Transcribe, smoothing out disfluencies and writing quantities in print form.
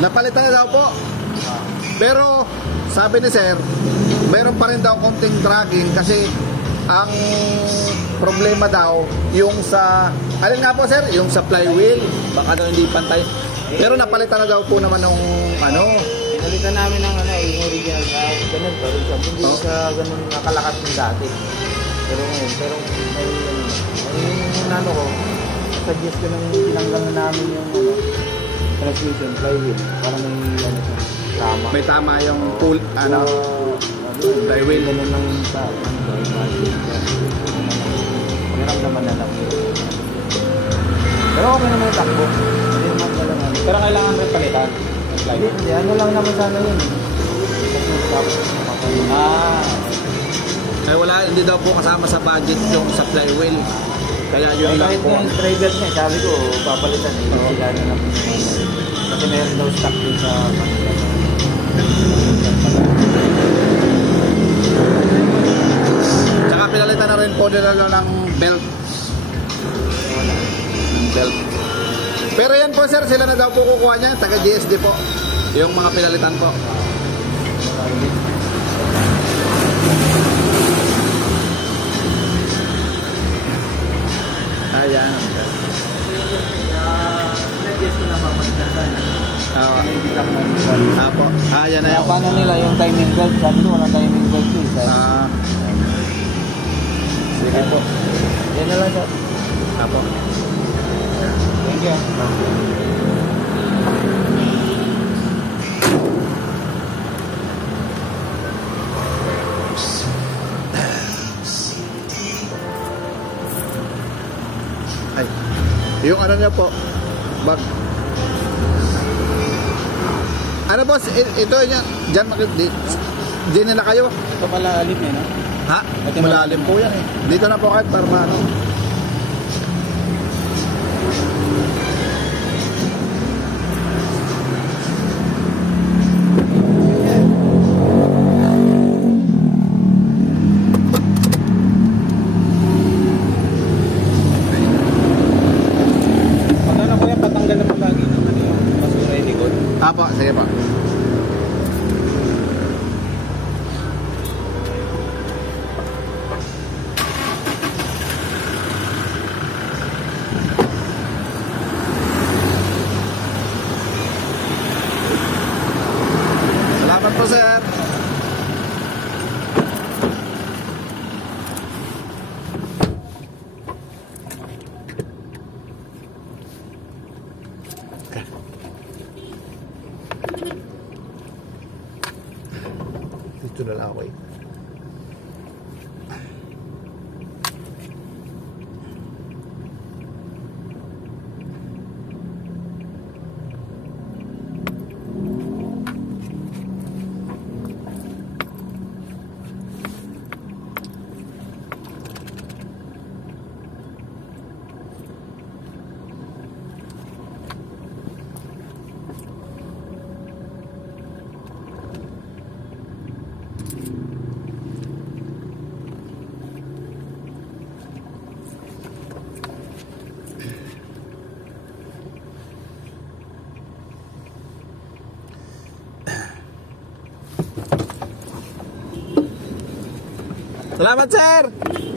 Napalitan na daw po. Pero sabi ni sir, meron pa rin daw konting dragging kasi ang problema daw yung sa, alin nga po sir, yung sa flywheel, baka daw hindi pantay. Pero napalitan na daw po naman ng ano. Pinalitan namin ng ano, yung original na ganun pa rin siya. Hindi siya ganun nakalakas ng dati. Pero ngayon, yung ano ko, suggest ko nang tinanggal na namin yung ano, transmission, flywheel. Para may ano siya, tama. May tama yung pull, ano, flywheel. Ganun lang sa ano, naman na lang. Pero okay naman yung takbo. Hindi naman talaga. Pero kailangan rin palitan. Hindi, ano lang naman sana yun. Ay wala, hindi daw po kasama sa budget yung sa flywheel. Kaya yun lang kahit po. nga yung driver niya, sabi ko, papalitan eh. Sila na lang. Kasi meron daw stock din sa kanila. Tsaka pinalitan na rin po nila ng belt. Belt. Pero yan po sir, sila na daw po kukuha niya, taga GSD po. Yung mga pinalitan po. Ayan. Apo. Ayan na yan. Paano nila yung timing belt? Sabi ko, walang timing belt yun. Sige po. Yan na lang sir. Apo. Thank you. Ay. Yung ano niya po. Bag. Ano boss? Ito yan. Diyan Diyan na kayo. Ito pala alim eh, no? Ha? Malalim po yan eh. Dito na po kahit para maano. Pagkano ko yan, patanggal naman lagi ng ano yung basura yung likod. Apo, sige po. Salamat po sir. Dito na lang ako eh. Salamat sir.